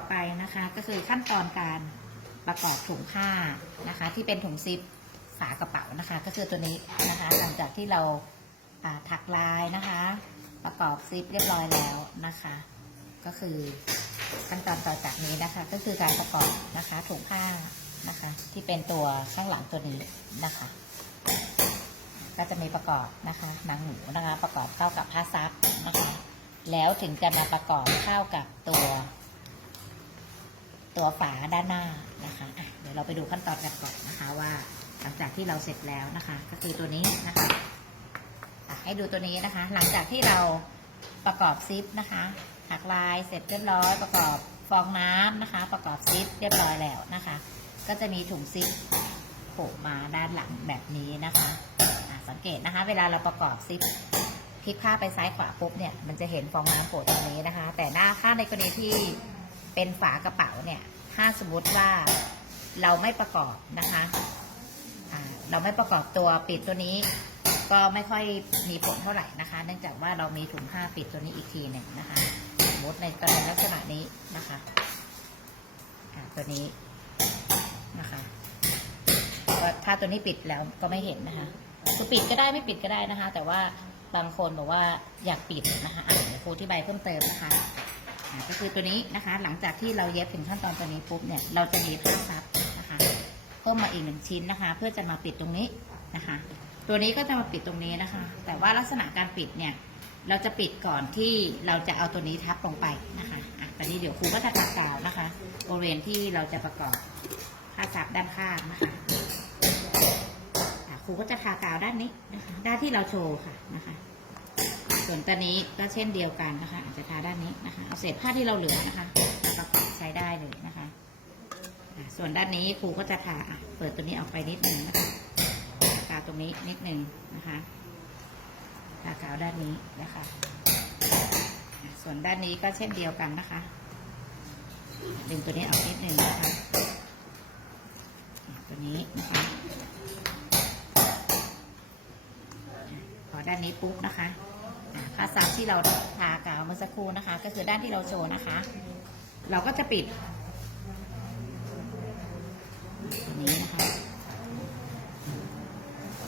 อไปนะคะ ก็คือขั้นตอนการประกอบถุงผ้านะคะ ที่เป็นถุงซิปฝากระเป๋านะคะ ก็คือตัวนี้นะคะ หลังจากที่เราอ่าถักลายนะคะ ประกอบซิปเรียบร้อยแล้วนะคะ ก็คือขั้นตอนต่อจากนี้นะคะ ก็คือการประกอบนะคะถุงผ้านะคะ ที่เป็นตัวข้างหลังตัวนี้นะคะ ก็จะมีประกอบนะคะหนังหมูนะคะ ประกอบเข้ากับผ้าซับนะคะ แล้วถึงจะมาประกอบเข้ากับตัว ตัวฝาด้านหน้านะคะะเดี๋ยวเราไปดูขั้นตอนกันก่อนนะคะว่าหลังจากที่เราเสร็จแล้วนะคะ ก็คือตัวนี้นะคะะให้ดูตัวนี้นะคะ หลังจากที่เราประกอบซิปนะคะถักลายเสร็จเรียบร้อย ประกอบฟองน้ำนะคะ ประกอบซิปเรียบร้อยแล้วนะคะ ก็จะมีถุงซิปโผล่มาด้านหลังแบบนี้นะคะะสังเกตนะคะ เวลาเราประกอบซิปพลิกผ้าไปซ้ายขวาปุ๊บเนี่ยมันจะเห็นฟองน้ำโผล่ตรงนี้นะคะ แต่หน้าถ้าในกรณีที่ เป็นฝากระเป๋าเนี่ย ถ้าสมมติว่าเราไม่ประกอบนะคะเราไม่ประกอบตัวปิดตัวนี้ ก็ไม่ค่อยมีผลเท่าไหร่นะคะ เนื่องจากว่าเรามีถุงผ้าปิดตัวนี้อีกทีหนึ่งนะคะสมมติในกรณีลักษณะนี้นะคะตัวนี้นะคะก็ถ้าตัวนี้ปิดแล้วก็ไม่เห็นนะคะคือปิดก็ได้ไม่ปิดก็ได้นะคะ แต่ว่าบางคนบอกว่าอยากปิดนะคะอะเดี๋ยวครูอธิบเพิ่มเติมนะคะ ก็คือตัวนี้นะคะ หลังจากที่เราเย็บถึงขั้นตอนตัวนี้ปุ๊บเนี่ยเราจะมีผ้าซับนะคะเพิ่มมาอีกหนึ่งชิ้นนะคะ เพื่อจะมาปิดตรงนี้นะคะ ตัวนี้ก็จะมาปิดตรงนี้นะคะ แต่ว่าลักษณะการปิดเนี่ยเราจะปิดก่อนที่เราจะเอาตัวนี้ทับลงไปนะคะอะตอนนี้เดี๋ยวครูก็จะทากาวนะคะบริเวณที่เราจะประกอบผ้าซับด้านข้างนะคะครูก็จะทากาวด้านนี้นะคะ ด้านที่เราโชว์ค่ะนะคะ ส่วนตัวนี้ก็เช่นเดียวกันนะคะ อาจจะทาด้านนี้นะคะ เอาเศษผ้าที่เราเหลือนะคะมาประกอบใช้ได้เลยนะคะส่วนด้านนี้ครูก็จะทาอะเปิดตัวนี้ออกไปนิดนึงนะคะทากาตรงนี้นิดนึงนะคะทากาวด้านนี้นะคะ ส่วนด้านนี้ก็เช่นเดียวกันนะคะ ดึงตัวนี้ออกนิดนึงนะคะอะตัวนี้นะคะ พอด้านนี้ปุ๊บนะคะ อ่าผ้าซับที่เราทากาวเมื่อสักครู่นะคะ ก็คือด้านที่เราโชว์นะคะ เราก็จะปิดนี้นะคะ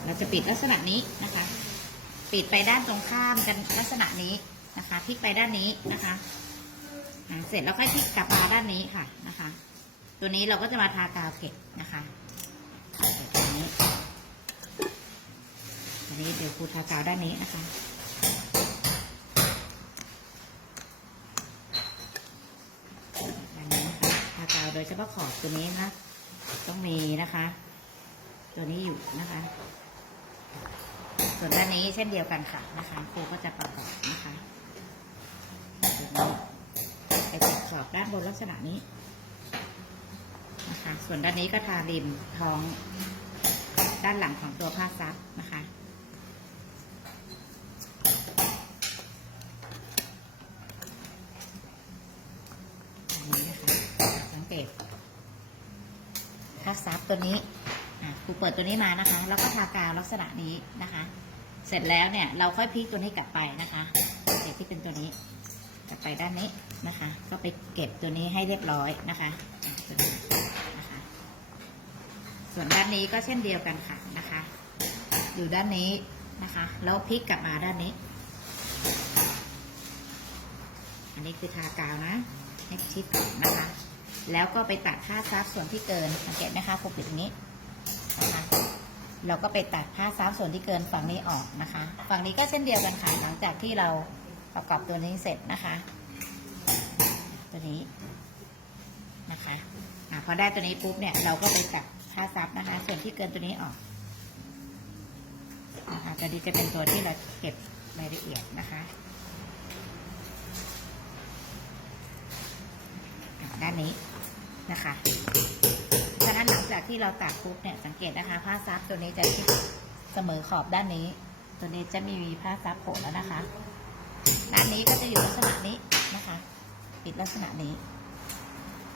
เราจะปิดลักษณะนี้นะคะ ปิดไปด้านตรงข้ามกันลักษณะนี้นะคะพลิกไปด้านนี้นะคะเสร็จแล้วค่อยพลิกกลับมาด้านนี้ค่ะนะคะ ตัวนี้เราก็จะมาทากาวเก็บนะคะตรงนี้อันนี้เดี๋ยวครูทากาวด้านนี้นะคะ ด้านนี้นะคะทากาวโดย เฉพาะขอบตัวนี้นะ ต้องมีนะคะ ตัวนี้อยู่นะคะ ส่วนด้านนี้เช่นเดียวกันค่ะนะคะครูก็จะประกอบนะคะตัวนี้ไปติดขอบด้านบนลักษณะนี้นะคะ ส่วนด้านนี้ก็ทาริมท้องด้านหลังของตัวผ้าซับนะคะ อันนี้นะคะสังเกต ผ้าซับตัวนี้ครูเปิดตัวนี้มานะคะ แล้วก็ทากาวลักษณะนี้นะคะ เสร็จแล้วเนี่ยเราค่อยพลิกตัวนี้กลับไปนะคะเด็กที่เป็นตัวนี้กลับไปด้านนี้นะคะ ก็ไปเก็บตัวนี้ให้เรียบร้อยนะคะะตัวนี้นะคะ ส่วนด้านนี้ก็เช่นเดียวกันค่ะนะคะ อยู่ด้านนี้นะคะ แล้วพลิกกลับมาด้านนี้ อันนี้คือทากาวนะให้ชิดนะคะ แล้วก็ไปตัดผ้าซับส่วนที่เกินสังเกตไหมคะครูปิดตรงนี้นะคะเราก็ไปตัดผ้าซับส่วนที่เกินฝั่งนี้ออกนะคะ ฝั่งนี้ก็เช่นเดียวกันค่ะหลังจากที่เราประกอบตัวนี้เสร็จนะคะ ตัวนี้นะคะอะพอได้ตัวนี้ปุ๊บเนี่ยเราก็ไปตัดผ้าซับนะคะ ส่วนที่เกินตัวนี้ออกนะคะตัวนี้จะเป็นตัวที่เราเก็บรายละเอียดนะคะ ด้านนี้นะคะฉะนั้นหลังจากที่เราตัดปุ๊บเนี่ยสังเกตนะคะ ผ้าซับตัวนี้จะชิดเสมอขอบด้านนี้ ตัวนี้จะมีผ้าซับโผล่แล้วนะคะ ด้านนี้ก็จะอยู่ลักษณะนี้นะคะ ปิดลักษณะนี้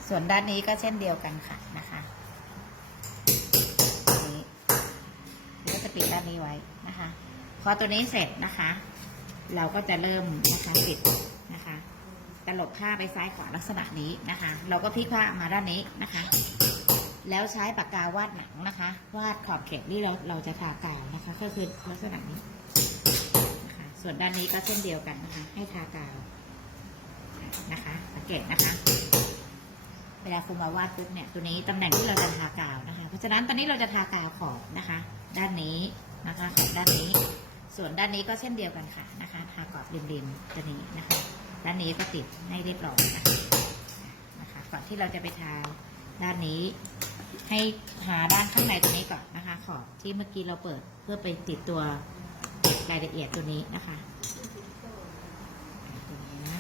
ส่วนด้านนี้ก็เช่นเดียวกันค่ะนะคะนี้ก็จะปิดด้านนี้ไว้นะคะ พอตัวนี้เสร็จนะคะ เราก็จะเริ่มนะคะปิด ตลบผ้าไปซ้ายขวาลักษณะนี้นะคะ เราก็พลิกผ้ามาด้านนี้นะคะ แล้วใช้ปากกาวาดหนังนะคะ วาดขอบเขตที่เราเราจะทากาวนะคะ ก็คือลักษณะนี้นะคะส่วนด้านนี้ก็เช่นเดียวกันนะคะ ให้ทากาวนะคะสังเกตนะคะเวลาคุณมาวาดปุ๊บเนี่ยตัวนี้ตำแหน่งที่เราจะทากาวนะคะ เพราะฉะนั้นตอนนี้เราจะทากาวขอบนะคะ ด้านนี้นะคะขอบด้านนี้ ส่วนด้านนี้ก็เช่นเดียวกันค่ะนะคะ ทากรอบริมๆตัวนี้นะคะ ด้านนี้ก็ติดให้เรียบร้อยนะคะนะคะ ก่อนที่เราจะไปทาด้านนี้ ให้หาด้านข้างในตัวนี้ก่อนนะคะ ขอบที่เมื่อกี้เราเปิดเพื่อไปติดตัวรายละเอียดตัวนี้นะคะตัวนี้นะ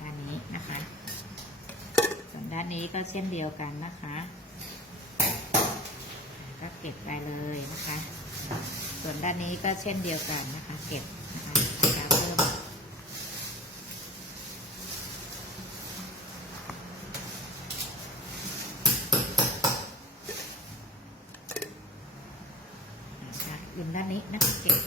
ด้านนี้นะคะ ส่วนด้านนี้ก็เช่นเดียวกันนะคะ ก็เก็บไปเลยนะคะ ส่วนด้านนี้ก็เช่นเดียวกันนะคะ เก็บนะคะกาวเพิ่มนะคะลืมด้านนี้นะคะเก็บ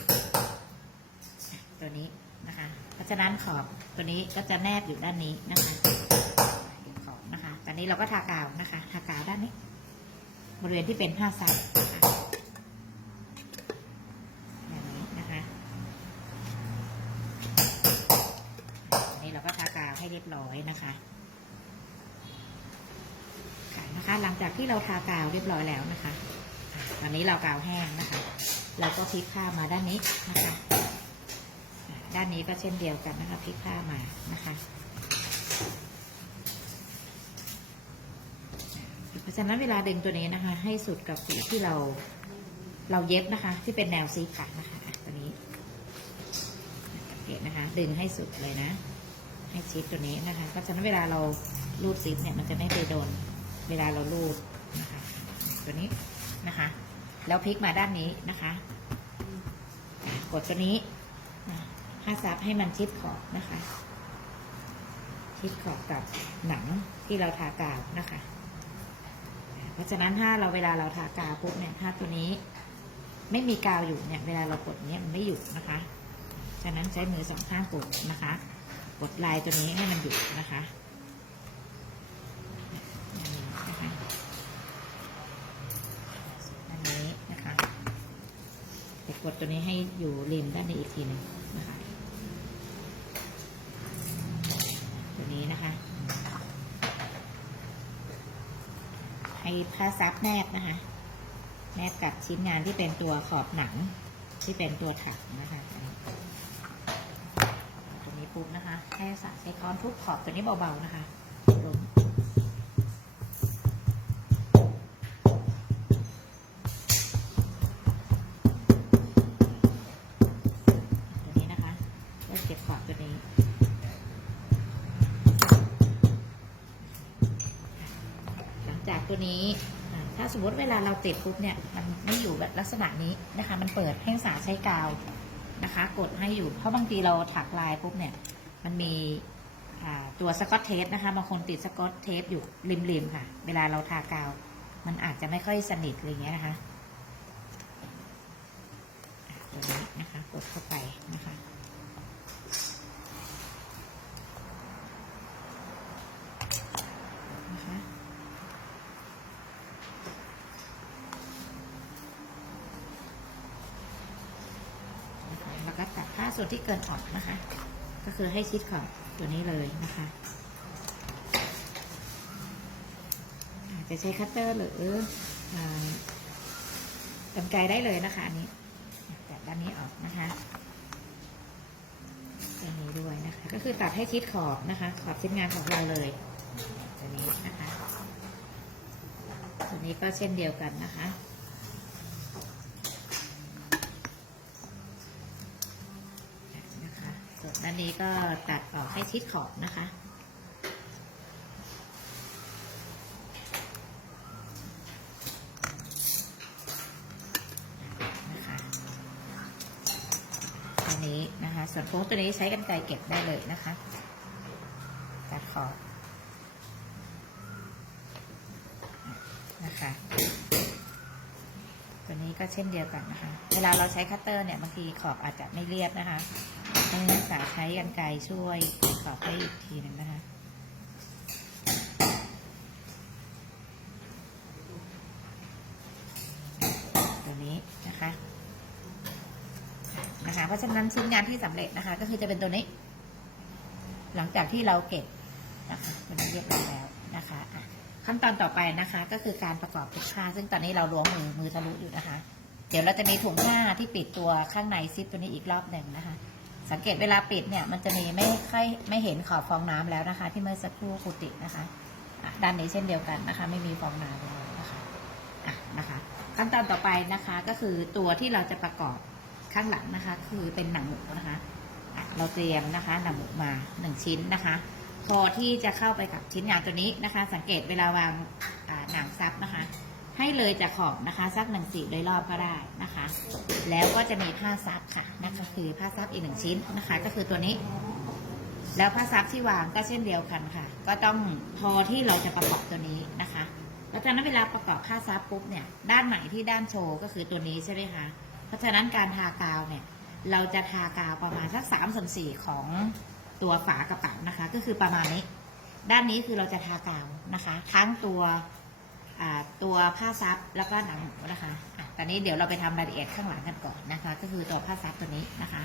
ตัวนี้นะคะ เพราะฉะนั้นข อบตัวนี้ก็จะแนบอยู่ด้านนี้นะคะเก็บขอบนะคะตอนนี้เราก็ทากาวนะคะ ทากาวด้านนี้ บริเวณที่เป็นผ้าซับแบบนี้นะคะอันนี้เราก็ทากาวให้เรียบร้อยนะคะนะคะ หลังจากที่เราทากาวเรียบร้อยแล้วนะคะ ตอนนี้เรากาวแห้งนะคะ เราก็พลิกผ้ามาด้านนี้นะคะ ด้านนี้ก็เช่นเดียวกันนะคะพลิกผ้ามานะคะเพราะฉะนั้นเวลาดึงตัวนี้นะคะ ให้สุดกับสีที่เราเราเย็บนะคะ ที่เป็นแนวซีขานะคะตัวนี้เกตนะคะ ดึงให้สุดเลยนะ ให้ชิดตัวนี้นะคะ เพราะฉะนั้นเวลาเราลูดซิปเนี่ยมันจะไม่ไปโดน เวลาเราลูดนะคะ ตัวนี้นะคะ แล้วพลิกมาด้านนี้นะคะ กดตัวนี้ นะห้าซับให้มันชิดขอบนะคะ ชิดขอบกับหนังที่เราทากาวนะคะ เพราะฉะนั้นถ้าเราเวลาเราทากาวปุ๊บเนี่ยถ้าตัวนี้ไม่มีกาวอยู่เนี่ย เวลาเรากดเนี้ยมันไม่อยู่นะคะ ฉะนั้นใช้มือสองข้างกดนะคะ กดลายตัวนี้ให้มันอยู่นะคะอันนี้นะคะอันนี้นะคะไปกดตัวนี้ให้อยู่ริมด้านในอีกทีหนึง นะคะ ให้ผ้าซับแนบนะคะ แนบกับชิ้นงานที่เป็นตัวขอบหนังที่เป็นตัวถักนะคะตรงนี้ปุ๊บนะคะ แค่สาใช้ค้อนทุบขอบตัวนี้เบาๆนะคะ นี้ถ้าสมมติเวลาเราติดปุ๊บเนี่ยมันไม่อยู่แบบลักษณะนี้นะคะ มันเปิดให้สาใช้กาวนะคะ กดให้อยู่เพราะบางทีเราถักลายปุ๊บเนี่ย มันมีตัวสกอตเทปนะคะบางคนติดสกอตเทปอยู่ริมๆค่ะ เวลาเราทากาว มันอาจจะไม่ค่อยสนิทอะไรอย่างเงี้ยนะคะตัวนี้นะคะกดเข้าไปนะคะ นะคะแล้วก็ตัดผ้าส่วนที่เกินออกนะคะ ก็คือให้ชิดขอบตัวนี้เลยนะคะอาจจะใช้คัตเตอร์หรือกรรไกได้เลยนะคะอันนี้ตัดด้านนี้ออกนะคะตัวนี้ด้วยนะคะ ก็คือตัดให้ชิดขอบนะคะ ขอบชิ้นงานของเราเลยตัวนี้นะคะตัวนี้ก็เช่นเดียวกันนะคะ ก็ตัดออกให้ชิดขอบนะคะนะคะตัวนี้นะคะส่วนโค้งตัวนี้ใช้กันไกรเก็บได้เลยนะคะตัดขอบนะคะตัวนี้ก็เช่นเดียวกันนะคะ เวลาเราใช้คัตเตอร์เนี่ยบางทีขอบอาจจะไม่เรียบนะคะ ต้นักษาใช้กันไกช่วยตอบให้อีกทีหนึ่งนะคะตัวนี้นะคะนะคะ เพราะฉะนั้นชิ้นงานที่สำเร็จนะคะ ก็คือจะเป็นตัวนี้ หลังจากที่เราเก็บนะคะตันเรียบร้อยแล้วนะคะอะขั้นตอนต่อไปนะคะ ก็คือการประกอบทุกผ้า ซึ่งตอนนี้เราล้วงมือมือทะลุอยู่นะคะ เดี๋ยวเราจะมีถุงผ้าที่ปิดตัวข้างในซิปตัวนี้อีกรอบหนึ่งนะคะ สังเกตเวลาปิดเนี่ยมันจะมีไม่ค่อยไม่เห็นขอบฟองน้ำแล้วนะคะ ที่เมื่อสักครู่ครูตินะคะด้านนี้เช่นเดียวกันนะคะ ไม่มีฟองน้ำแล้วนะคะอะนะคะ ขั้นตอนต่อไปนะคะก็คือตัวที่เราจะประกอบข้างหลังนะคะ คือเป็นหนังหมูนะคะะเราเตรียมนะคะหนังหมูมาหนึ่งชิ้นนะคะ พอที่จะเข้าไปกับชิ้นงานตัวนี้นะคะ สังเกตเวลาวางหนังซับนะคะ ให้เลยจากขอบนะคะสักหนึ่งสีโดยรอบก็ได้นะคะ แล้วก็จะมีผ้าซับค่ะนั่นก็คือผ้าซับอีกหนึ่งชิ้นนะคะ ก็คือตัวนี้ แล้วผ้าซับที่วางก็เช่นเดียวกันค่ะ ก็ต้องพอที่เราจะประกอบตัวนี้นะคะแล้วจากนั้นเวลาประกอบผ้าซับปุ๊บเนี่ยด้านไหนที่ด้านโชว์ก็คือตัวนี้ใช่ไหมคะเพราะฉะนั้นการทากาวเนี่ยเราจะทากาวประมาณสักสามส่วนสี่ของตัวฝากระเป๋านะคะ ก็คือประมาณนี้ ด้านนี้คือเราจะทากาวนะคะ ทั้งตัว ตัวผ้าซับแล้วก็หนังหมูนะคะอะตอนนี้เดี๋ยวเราไปทำรายละเอียดข้างหลังกันก่อนนะคะ ก็คือตัวผ้าซับตัวนี้นะคะ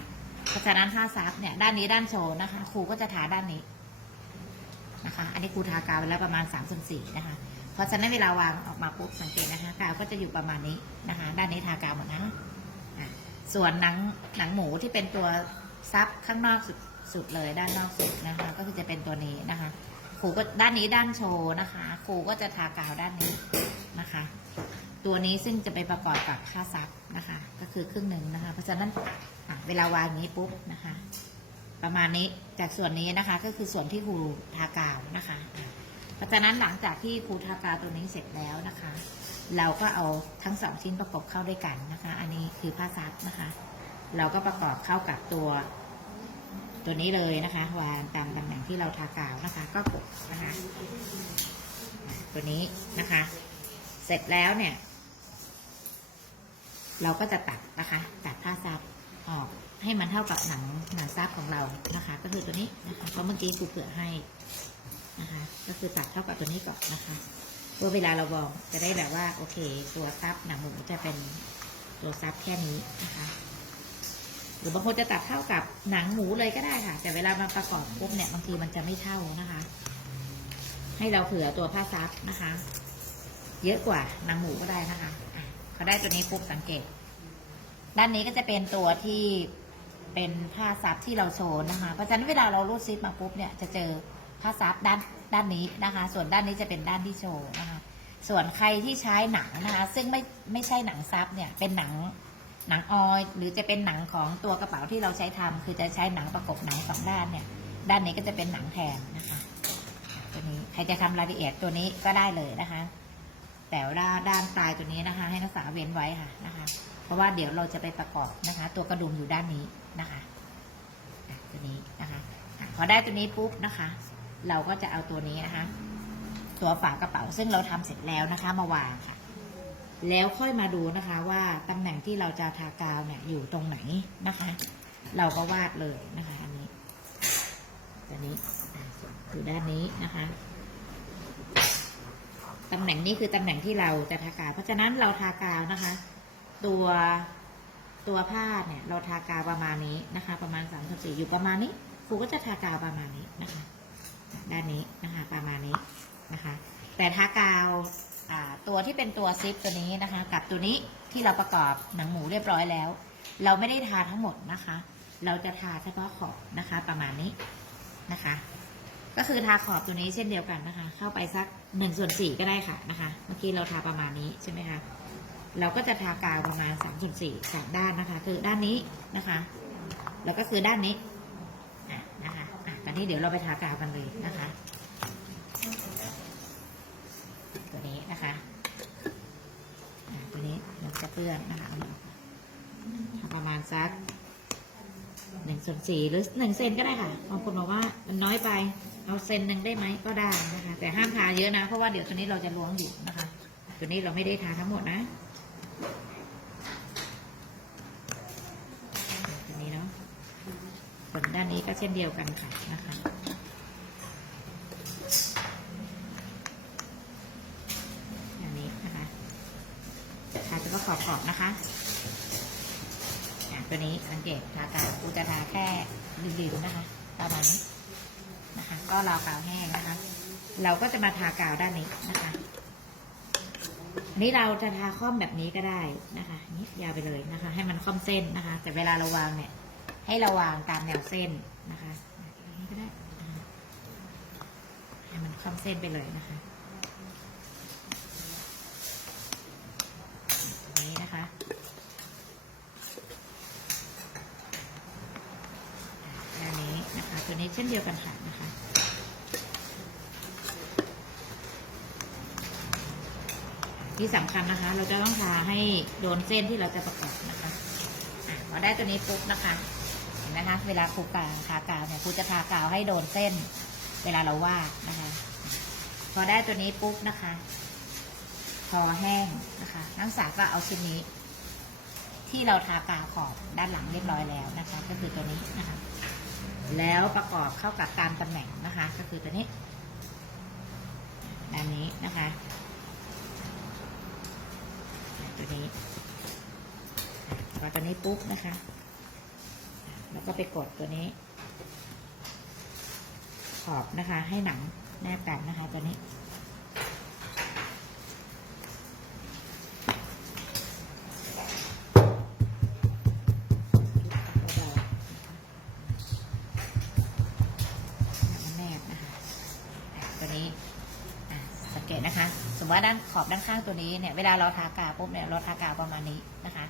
เพราะฉะนั้นผ้าซับเนี่ยด้านนี้ด้านโชว์นะคะ ครูก็จะทาด้านนี้นะคะ อันนี้ครูทากาวไปแล้วประมาณ3ามส่วนสี่นะคะ เพราะฉะนั้นเวลาวางออกมาปุ๊บสังเกตนะคะ กาวก็จะอยู่ประมาณนี้นะคะ ด้านนี้ทากาวหมดนะะส่วนหนังหนังหมูที่เป็นตัวซับข้างนอกสุดสุดเลยด้านนอกสุดนะคะ ก็คือจะเป็นตัวนี้นะคะ ครูก็ด้านนี้ด้านโชว์นะคะ ครูก็จะทากาวด้านนี้นะคะ ตัวนี้ซึ่งจะไปประกอบกับผ้าซับนะคะ ก็คือครึ่งหนึ่งนะคะ เพราะฉะนั้นเวลาวางนี้ปุ๊บนะคะ ประมาณนี้จากส่วนนี้นะคะก็คือส่วนที่ครูทากาวนะคะอะเพราะฉะนั้นหลังจากที่ครูทากาวตัวนี้เสร็จแล้วนะคะ เราก็เอาทั้งสองชิ้นประกบเข้าด้วยกันนะคะ อันนี้คือผ้าซับนะคะ เราก็ประกอบเข้ากับตัว ตัวนี้เลยนะคะ วางตามตำแหน่งที่เราทากาวนะคะ ก็กดนะคะ ตัวนี้นะคะ เสร็จแล้วเนี่ย เราก็จะตัดนะคะ ตัดผ้าซับออกให้มันเท่ากับหนังหนังซับของเรานะคะ ก็คือตัวนี้นะคะเพราะเมื่อกี้ครูเผื่อให้นะคะ ก็คือตัดเท่ากับตัวนี้ก่อนนะคะเพื่อเวลาเราบอกจะได้แบบว่าโอเค ตัวซับหนังหมูจะเป็นตัวซับแค่นี้นะคะ รือบางคนจะตัดเท่ากับหนังหมูเลยก็ได้ค่ะ แต่เวลามาประกอบปุ๊บเนี่ยบางทีมันจะไม่เท่านะคะ ให้เราเผื่อตัวผ้าซับนะคะ เยอะกว่าหนังหมูก็ได้นะคะอะพอได้ตัวนี้ปุ๊บสังเกต ด้านนี้ก็จะเป็นตัวที่เป็นผ้าซับที่เราโชว์นะคะ เพราะฉะนั้นเวลาเรารูดซิปมาปุ๊บเนี่ยจะเจอผ้าซับด้านด้านนี้นะคะ ส่วนด้านนี้จะเป็นด้านที่โชว์นะคะ ส่วนใครที่ใช้หนังนะคะ ซึ่งไม่ไม่ใช่หนังซับเนี่ยเป็นหนัง หนังออยหรือจะเป็นหนังของตัวกระเป๋าที่เราใช้ทำคือจะใช้หนังประกบหนังสองด้านเนี่ย ด้านนี้ก็จะเป็นหนังแทนนะคะตัวนี้ใครจะทำรายละเอียดตัวนี้ก็ได้เลยนะคะ แต่ว่าด้านปลายตัวนี้นะคะ ให้นักศึกษาเว้นไว้ค่ะนะคะ เพราะว่าเดี๋ยวเราจะไปประกอบนะคะ ตัวกระดุมอยู่ด้านนี้นะคะตัวนี้นะคะอะพอได้ตัวนี้ปุ๊บนะคะ เราก็จะเอาตัวนี้นะคะ ตัวฝากระเป๋าซึ่งเราทำเสร็จแล้วนะคะมาวางค่ะ แล้วค่อยมาดูนะคะว่าตำแหน่งที่เราจะทากาวเนี่ยอยู่ตรงไหนนะคะ เราก็วาดเลยนะคะอันนี้ตัวนี้อะอยู่ด้านนี้นะคะตำแหน่งนี้คือตำแหน่งที่เราจะทากาว เพราะฉะนั้นเราทากาวนะคะ ตัวตัวผ้าเนี่ยเราทากาวประมาณนี้นะคะ ประมาณสามสิบสี่อยู่ประมาณนี้ครูก็จะทากาวประมาณนี้นะคะ ด้านนี้นะคะประมาณนี้นะคะ แต่ทากาว ตัวที่เป็นตัวซิปตัวนี้นะคะ กับตัวนี้ที่เราประกอบหนังหมูเรียบร้อยแล้ว เราไม่ได้ทาทั้งหมดนะคะ เราจะทาเฉพาะขอบนะคะ ประมาณนี้นะคะ ก็คือทาขอบตัวนี้เช่นเดียวกันนะคะ เข้าไปสักหนึ่งส่วนสี่ก็ได้ค่ะนะคะ เมื่อกี้เราทาประมาณนี้ใช่ไหมคะเราก็จะทากาวประมาณสามส่วนสี่สามด้านนะคะ คือด้านนี้นะคะ แล้วก็คือด้านนี้นะคะอะตอนนี้เดี๋ยวเราไปทากาวกันเลยนะคะ นี้นะคะตัวนี้เราจะเปื้อนนะคะประมาณสักหนึ่งส่วนสี่หรือหนึ่งเซนก็ได้ค่ะบางคนบอกว่ามันน้อยไป เอาเซนหนึ่งได้ไหมก็ได้นะคะ แต่ห้ามทาเยอะนะ เพราะว่าเดี๋ยวตัวนี้เราจะล้วงอยู่นะคะ ตัวนี้เราไม่ได้ทาทั้งหมดนะตัวนี้เนาะส่นด้านนี้ก็เช่นเดียวกันค่ะนะคะ ขอบขอบๆนะคะอะตัวนี้สังเกตทากาวกูจะทาแค่ริมๆนะคะประมาณนี้นะคะ ก็รอกาวแห้งนะคะ เราก็จะมาทากาวด้านนี้นะคะ นี่เราจะทาค่อมแบบนี้ก็ได้นะคะนี่ยาวไปเลยนะคะ ให้มันค่อมเส้นนะคะ แต่เวลาเราวางเนี่ย ให้เราวางตามแนวเส้นนะคะนี้ก็ได้ให้มันค่อมเส้นไปเลยนะคะอย่าง นี้นะคะด้านนี้นะคะ ตัวนี้เช่นเดียวกันค่ะนะคะที่สำคัญนะคะ เราจะต้องทาให้โดนเส้นที่เราจะประกอบนะคะอะพอได้ตัวนี้ปุ๊บนะคะ เห็นไหมคะ เวลาครูกาวทากาวเนี่ยครูจะทากาวให้โดนเส้น เวลาเราวาดนะคะ พอได้ตัวนี้ปุ๊บนะคะ พอแห้งนะคะ นักศึกษาก็เอาชิ้นนี้ ที่เราทากาวขอบด้านหลังเรียบร้อยแล้วนะคะ ก็คือตัวนี้นะคะ แล้วประกอบเข้ากับตามตำแหน่งนะคะ ก็คือตัวนี้ด้านนี้นะคะ ตัวนี้พอตัวนี้ปุ๊บนะคะ แล้วก็ไปกดตัวนี้ ขอบนะคะ ให้หนังแนบกันนะคะ ตัวนี้ ตัวนี้สังเกตนะคะ สมมติว่าด้านขอบด้านข้างตัวนี้เนี่ย เวลาเราทากาปุ๊บเนี่ยเราทากาประมาณนี้นะคะ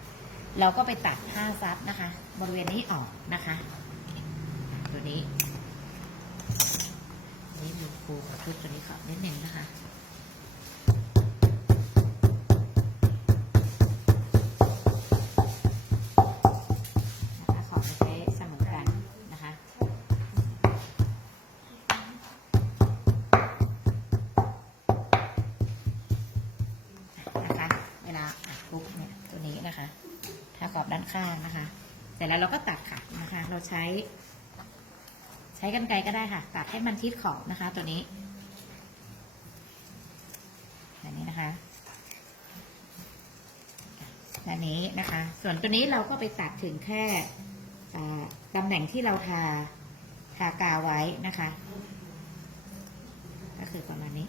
เราก็ไปตัดผ้าซับนะคะ บริเวณนี้ออกนะคะ ตัวนี้ นี่มีปูกับชุดตัวนี้ขอบนิดหนึ่งนะคะ ปุ๊บเนี่ยตัวนี้นะคะถ้าขอบด้านข้างนะคะเสร็จแล้วเราก็ตัดค่ะนะคะ เราใช้ ใช้กันไกรก็ได้ค่ะ ตัดให้มันทิศขอบนะคะ ตัวนี้แบบนี้นะคะแบบนี้นะคะ ส่วนตัวนี้เราก็ไปตัดถึงแค่ตำแหน่งที่เราทาทากาไว้นะคะ ก็คือประมาณนี้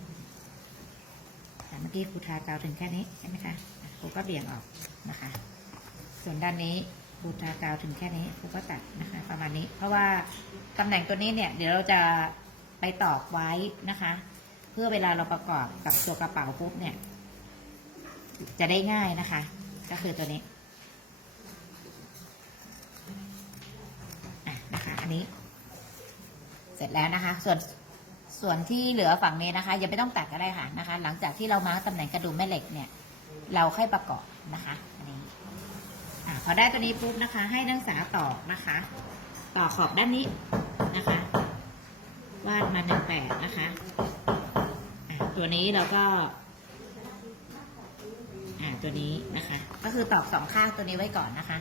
เมื่อกี้ครูทากาวถึงแค่นี้ใช่ไหมคะครูก็เบี่ยงออกนะคะ ส่วนด้านนี้ครูทากาวถึงแค่นี้ครูก็ตัดนะคะ ประมาณนี้ เพราะว่าตำแหน่งตัวนี้เนี่ย เดี๋ยวเราจะไปตอกไว้นะคะ เพื่อเวลาเราประกอบกับตัวกระเป๋าปุ๊บเนี่ย จะได้ง่ายนะคะ ก็คือตัวนี้อะนะคะ อันนี้ เสร็จแล้วนะคะ ส่วน ส่วนที่เหลือฝั่งนี้นะคะยังไม่ต้องตัดก็ได้ค่ะนะคะ หลังจากที่เรามาร์กตำแหน่งกระดุมแม่เหล็กเนี่ย เราค่อยประกอบนะคะอันนี้อพอได้ตัวนี้ปุ๊บนะคะ ให้นักศึกษาต่อนะคะ ต่อขอบด้านนี้นะคะ วาดมาหนึ่งแปดนะคะะตัวนี้เราก็อตัวนี้นะคะ ก็คือตอกสองข้างตัวนี้ไว้ก่อนนะคะ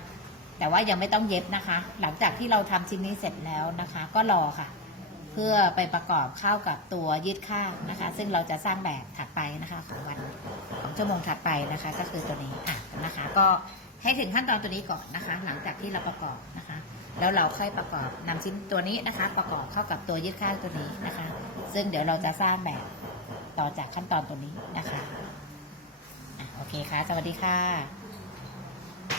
แต่ว่ายังไม่ต้องเย็บนะคะ หลังจากที่เราทำชิ้นนี้เสร็จแล้วนะคะ ก็รอค่ะ เพื่อไปประกอบเข้ากับตัวยืดข้างนะคะ ซึ่งเราจะสร้างแบบถัดไปนะคะของวันของชั่วโมงถัดไปนะคะ ก็คือตัวนี้อะนะคะ ก็ให้ถึงขั้นตอนตัวนี้ก่อนนะคะ หลังจากที่เราประกอบนะคะ แล้วเราค่อยประกอบนำชิ้นตัวนี้นะคะ ประกอบเข้ากับตัวยืดข้างตัวนี้นะคะ ซึ่งเดี๋ยวเราจะสร้างแบบต่อจากขั้นตอนตัวนี้นะคะอะโอเคค่ะ สวัสดีค่ะ